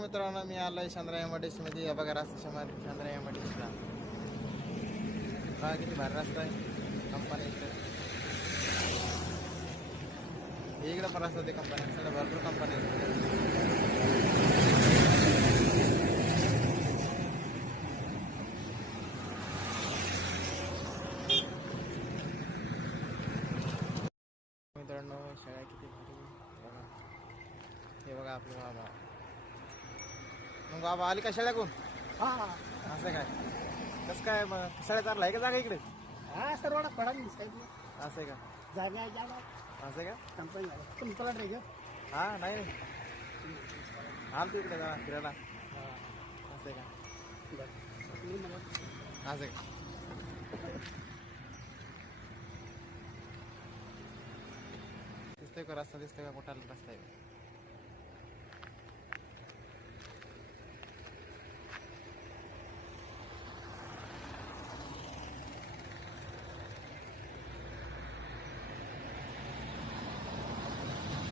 मित्रांनो मी आलोय चंद्रा एमआयडीसी मध्ये. या बघा रस्ता चंद्रा एमआयडीसी ला बघा किती भारी रस्ता आहे. कंपनी इकडे पण रस्ता होते कंपन्या भरपूर कंपनी मित्रांनो. शाळा किती भारी बघा. हे बघा आपले बाबा. मग बाबा आली का शाळेकडून? हा असं काय कसं काय मग शाळेत आणला आहे का जागा इकडे? हा सर्व पडा साहेब असं आहे का? जागा जागा असं आहे का? कंपनी तुमचा रे का हा नाही आलतो इकडे जा फिरायला. असं आहे का? असं आहे का? दिसतोय का रस्ता? दिसतोय का? कुठाला रस्ता आहे?